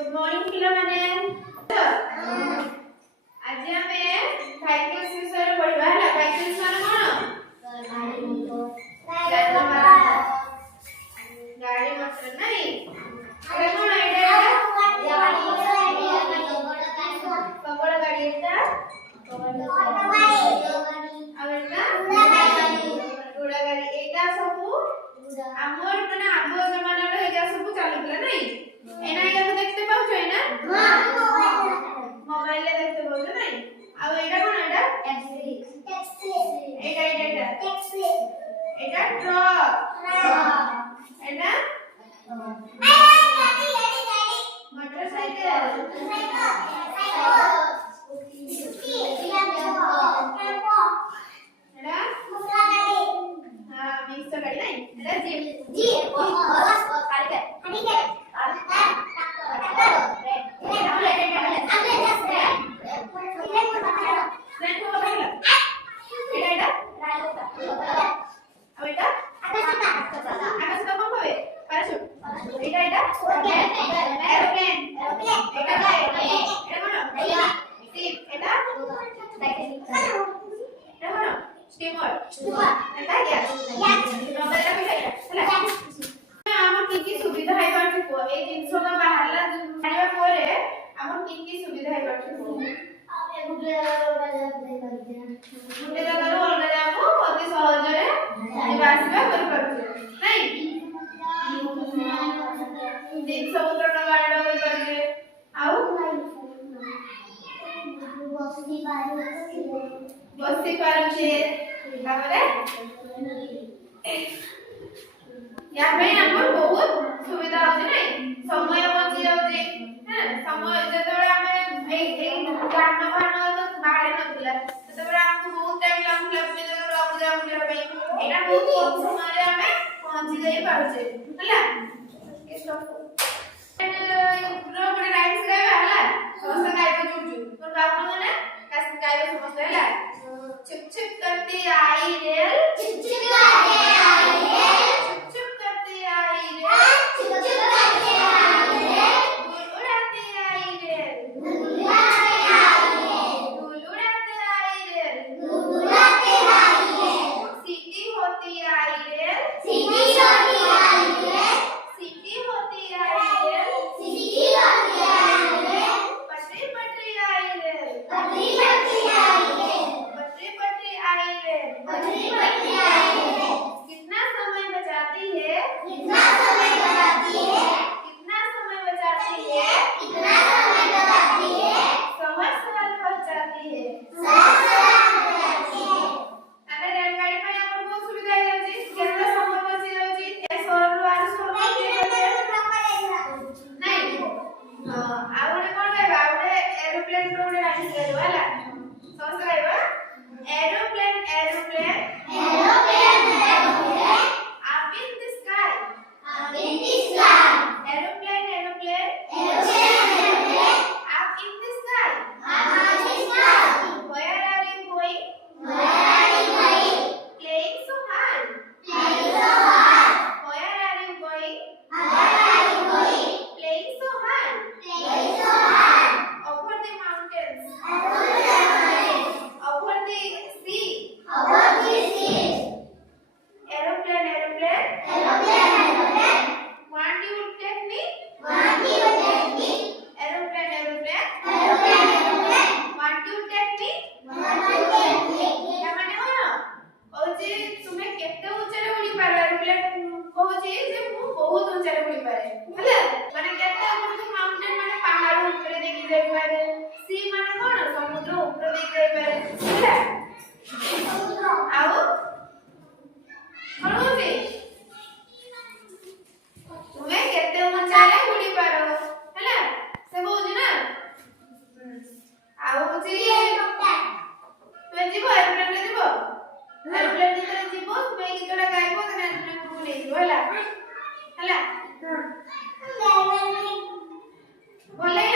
good morning पिलामाने आज हमें cycles विषय पढ़िबा हला साइकिल्स माने कोन गाड़ी मोटर नहीं अरे कोन एटा कबड़ गाड़ी एटा घोड़ा गाड़ी एटा सब हमर माने आगो जमाना रे एटा सब चालुला नहीं एना या तो देखते पाउछ है ना हां मोबाइल ले देखते पाउछ नहीं अब एटा कोन एटा टैक्सी एटा टैक्सी एटा ट्रक एटा मोटरसाइकिल स्कूटी टेम्पो एटा मुसला गाड़ी हां मिक्स गाड़ी नहीं एटा जीप बस गाड़ी के बसी पारुछे तापरे या पे हमर बहुत सुविधा होचे नै समय बची जाउचे हैं समय जेतबे हमें ए गान भान तो बाहर नथिला तेतबे हमको बहुत टाइम लागला पे रोड जा बुलिया पे एटा बहुत कम समय रे हमें पहुंची जाई पारुछे हला स्टॉप रोड राइड्स गायबा हला समस्त गायबा जुजु तो बाबू ने कैसे गायबा समस्त हला चिप चिप करती आई रेल चिप चिप करती आई रेल चिप चिप करती आई रेल चिप चिप करती आई रेल धूल उड़ाती आई रेल धूल उड़ाती आई रेल धूल उड़ाती आई रेल धूल उड़ाती आई रेल सीटी होती आई रेल सीटी होती आई रेल सीटी होती आई रेल सीटी होती आई रेल पटरी पटरी आई रेल पटरी पटरी आई रेल पटरी आई रेल पटरी पटरी आई रेल कितना समय बचाती है कितना समय बचाती है कितना समय बचाती है कितना समय बचाती है समय साल बचाती है समय साल बचाती है अरे रेलगाड़ी पे हमर बहुत सुविधा है जी केतना समय बची जाउची ए शहर रु आर शहर नहीं आउडे कोन गायबा आउडे एरोप्लेन रोड आनी गायबा हला समझ गायबा aeroplane aeroplane aeroplane aeroplane up in the sky aeroplane aeroplane aeroplane aeroplane up in the sky where are you going playing so hard where are you going playing so hard over the mountains over the sea aeroplane aeroplane want you take me aeroplane aeroplane want you take me या माने कोन ओजे तुमे केते ऊंचारे उड़ी पार aeroplane कहूची जे मु बहुत ऊंचारे उड़ी पारे हला माने केते ऊपर तो माउंटेन माने पहाड़ ऊपर देखि जाय पारे सी माने कोन समुद्र ऊपर देखि जाय पारे हला आओ कहूची तुमे केते ऊंचारे उड़ी पारो हला से कहूची ना आओ जी तुमे जीवो एरोप्लेन रे जीवो एरोप्लेन जेतरे जीवो तुमे गीतडा गाइबो तने एरोप्लेन को ले जीवो हला हला बोले